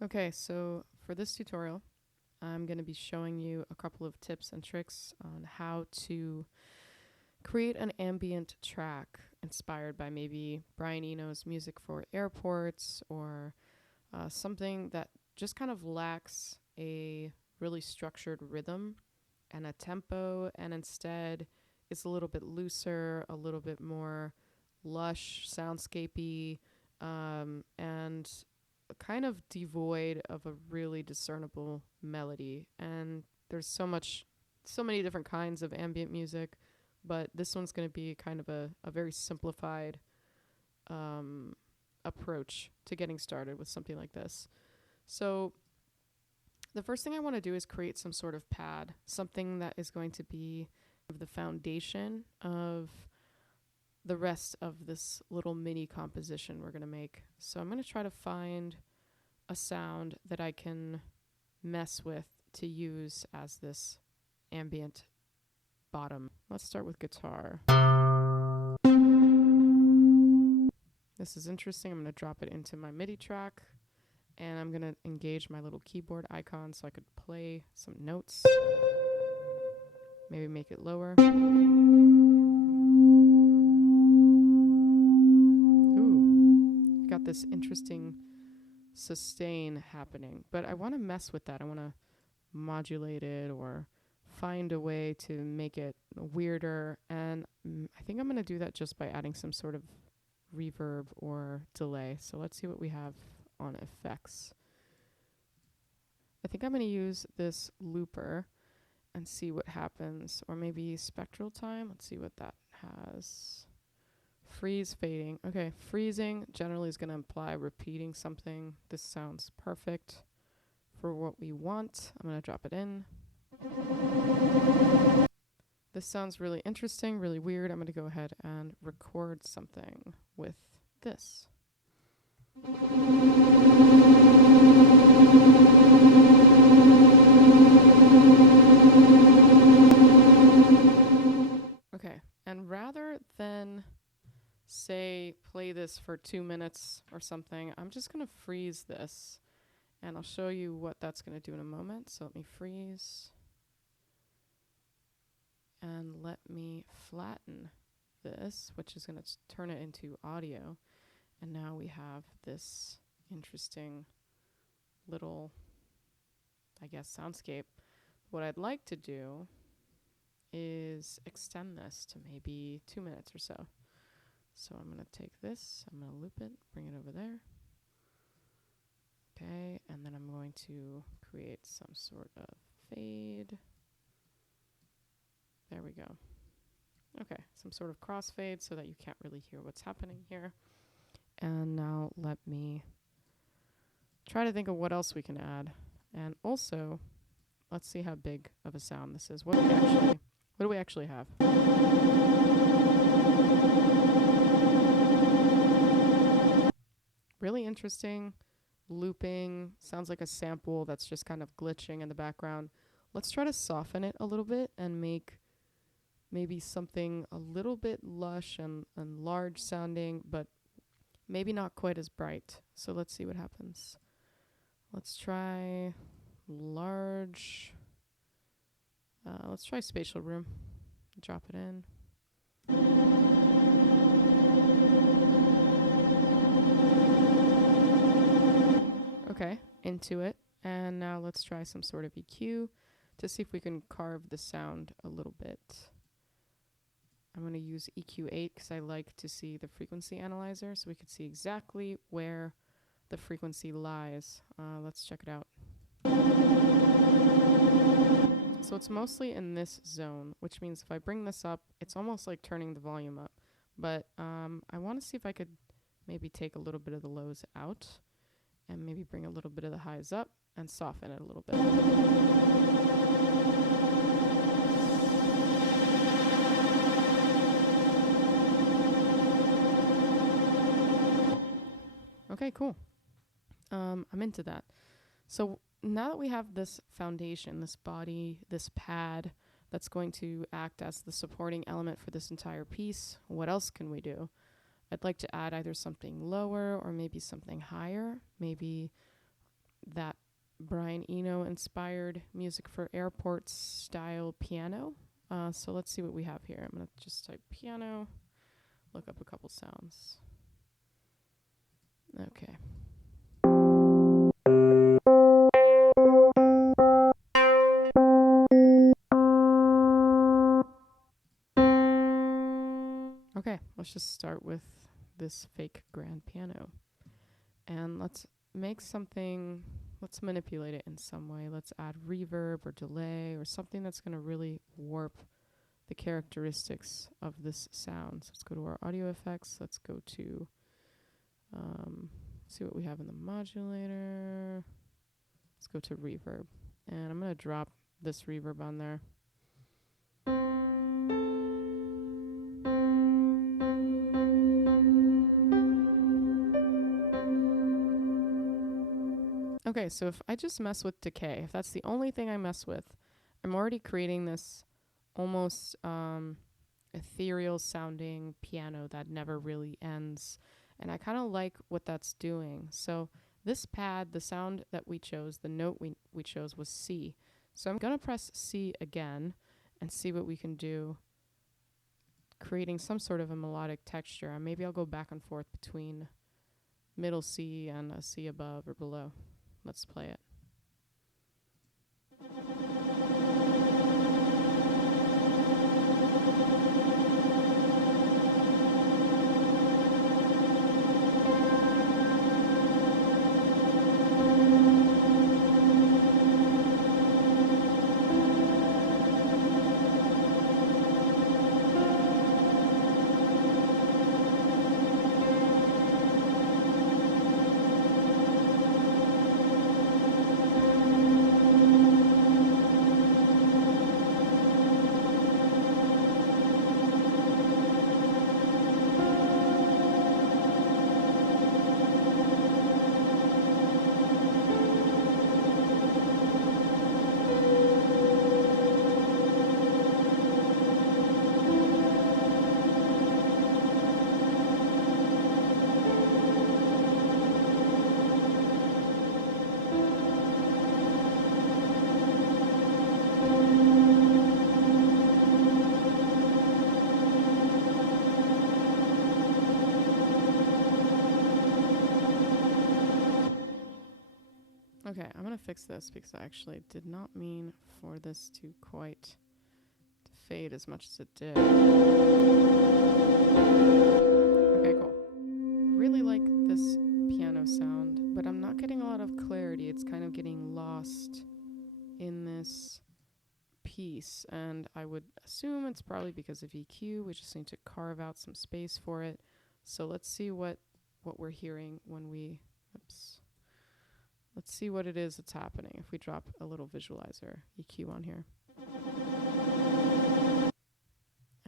Okay, so for this tutorial, I'm going to be showing you a couple of tips and tricks on how to create an ambient track inspired by maybe Brian Eno's music for airports or something that just kind of lacks a really structured rhythm and a tempo, and instead is a little bit looser, a little bit more lush, soundscapey, and kind of devoid of a really discernible melody. And there's so many different kinds of ambient music, but this one's going to be kind of a very simplified approach to getting started with something like this. So the first thing I want to do is create some sort of pad, something that is going to be the foundation of the rest of this little mini composition we're going to make. So I'm going to try to find a sound that I can mess with to use as this ambient bottom. Let's start with guitar. This is interesting. I'm going to drop it into my MIDI track, and I'm going to engage my little keyboard icon so I could play some notes. Maybe make it lower. Ooh, got this interesting sustain happening, but I want to mess with that. I want to modulate it or find a way to make it weirder, and I think I'm going to do that just by adding some sort of reverb or delay. So let's see what we have on effects. I think I'm going to use this looper and see what happens, or maybe spectral time. Let's see what that has. Freeze fading. Okay, freezing generally is going to imply repeating something. This sounds perfect for what we want. I'm going to drop it in. This sounds really interesting, really weird. I'm going to go ahead and record something with this. Okay, and rather than say play this for 2 minutes or something, I'm just going to freeze this, and I'll show you what that's going to do in a moment. So let me freeze, and let me flatten this, which is going to turn it into audio. And now we have this interesting little, I guess, soundscape. What I'd like to do is extend this to maybe 2 minutes or so. So I'm going to take this, I'm going to loop it, bring it over there. Okay, and then I'm going to create some sort of fade. There we go. Okay, some sort of crossfade so that you can't really hear what's happening here. And now let me try to think of what else we can add. And also, let's see how big of a sound this is. What do we actually have? Really interesting. Looping. Sounds like a sample that's just kind of glitching in the background. Let's try to soften it a little bit and make maybe something a little bit lush and large sounding, but maybe not quite as bright. So let's see what happens. Let's try large. Let's try spatial room. Drop it in. Okay, into it. And now let's try some sort of EQ to see if we can carve the sound a little bit. I'm going to use EQ8 because I like to see the frequency analyzer so we can see exactly where the frequency lies. Let's check it out. So it's mostly in this zone, which means if I bring this up, it's almost like turning the volume up. But I want to see if I could maybe take a little bit of the lows out and maybe bring a little bit of the highs up and soften it a little bit. Okay, cool. I'm into that. So now that we have this foundation, this body, this pad that's going to act as the supporting element for this entire piece, what else can we do? I'd like to add either something lower or maybe something higher, maybe that Brian Eno inspired music for airports style piano. So let's see what we have here. I'm going to just type piano, look up a couple sounds. Okay. Okay, let's just start with this fake grand piano. And let's make something, let's manipulate it in some way. Let's add reverb or delay or something that's going to really warp the characteristics of this sound. So let's go to our audio effects. Let's go to, see what we have in the modulator. Let's go to reverb. And I'm going to drop this reverb on there. Okay, so if I just mess with decay, if that's the only thing I mess with, I'm already creating this almost ethereal sounding piano that never really ends. And I kind of like what that's doing. So this pad, the sound that we chose, the note we chose was C. So I'm going to press C again and see what we can do, creating some sort of a melodic texture. And maybe I'll go back and forth between middle C and a C above or below. Let's play it. Okay, I'm going to fix this because I actually did not mean for this to quite fade as much as it did. Okay, cool. Really like this piano sound, but I'm not getting a lot of clarity. It's kind of getting lost in this piece, and I would assume it's probably because of EQ. We just need to carve out some space for it. So let's see what we're hearing when we, let's see what it is that's happening if we drop a little visualizer EQ on here. And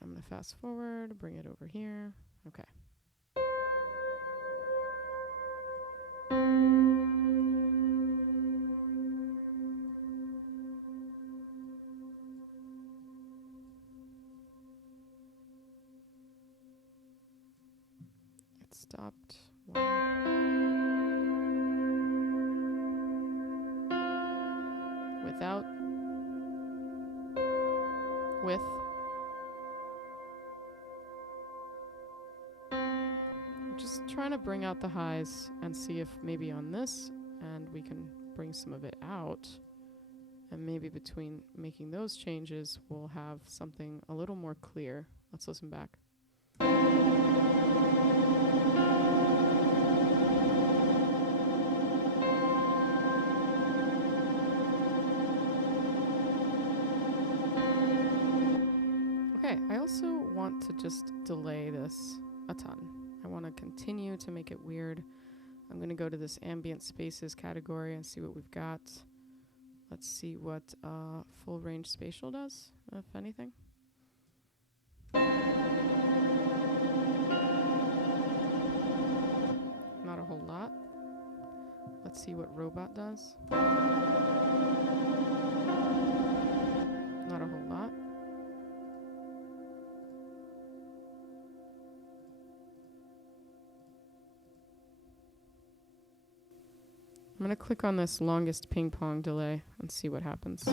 I'm going to fast forward, bring it over here. Okay. It stopped. Without, with, just trying to bring out the highs and see if maybe on this and we can bring some of it out, and maybe between making those changes we'll have something a little more clear. Let's listen back. Okay, I also want to just delay this a ton. I want to continue to make it weird. I'm going to go to this ambient spaces category and see what we've got. Let's see what full range spatial does, if anything. Not a whole lot. Let's see what robot does. Not a whole lot. I'm going to click on this longest ping pong delay and see what happens.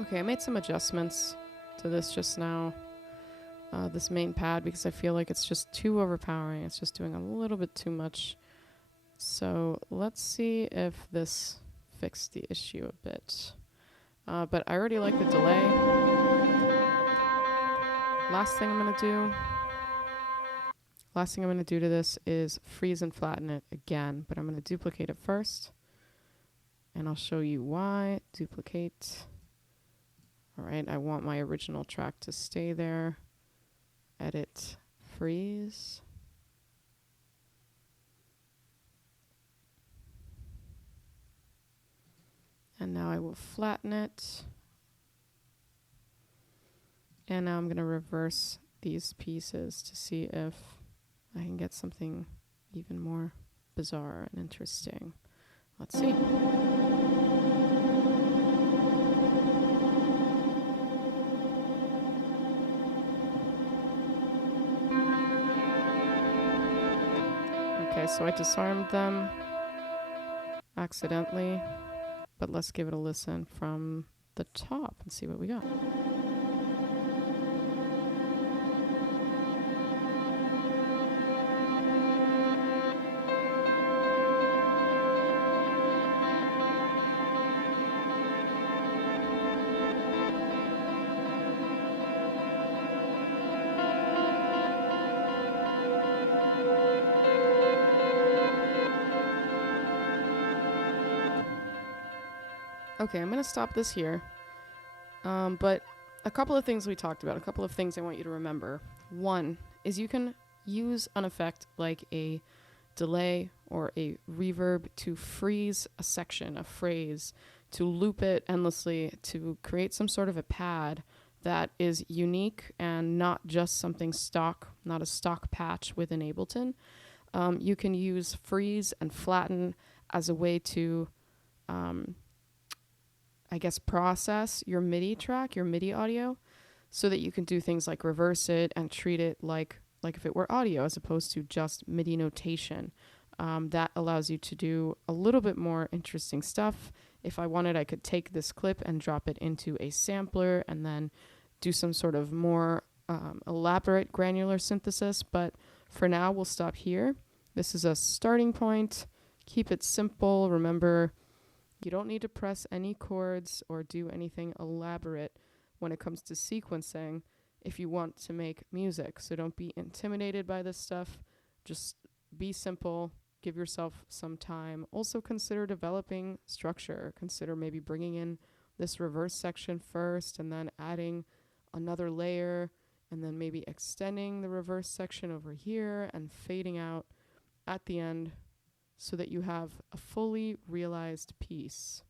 Okay, I made some adjustments to this just now, this main pad, because I feel like it's just too overpowering. It's just doing a little bit too much. So let's see if this fixed the issue a bit. But I already like the delay. Last thing I'm going to do to this is freeze and flatten it again, but I'm going to duplicate it first. And I'll show you why. Duplicate. All right, I want my original track to stay there. Edit, freeze. And now I will flatten it. And now I'm going to reverse these pieces to see if I can get something even more bizarre and interesting. Let's see. Okay, so I disarmed them accidentally, but let's give it a listen from the top and see what we got. Okay, I'm going to stop this here. But a couple of things we talked about, a couple of things I want you to remember. One is you can use an effect like a delay or a reverb to freeze a section, a phrase, to loop it endlessly, to create some sort of a pad that is unique and not just something stock, not a stock patch within Ableton. You can use freeze and flatten as a way to process your MIDI track, your MIDI audio, so that you can do things like reverse it and treat it like if it were audio as opposed to just MIDI notation. That allows you to do a little bit more interesting stuff. If I wanted, I could take this clip and drop it into a sampler and then do some sort of more elaborate granular synthesis. But for now, we'll stop here. This is a starting point. Keep it simple. Remember, you don't need to press any chords or do anything elaborate when it comes to sequencing if you want to make music. So don't be intimidated by this stuff. Just be simple. Give yourself some time. Also consider developing structure. Consider maybe bringing in this reverse section first and then adding another layer and then maybe extending the reverse section over here and fading out at the end so that you have a fully realized piece.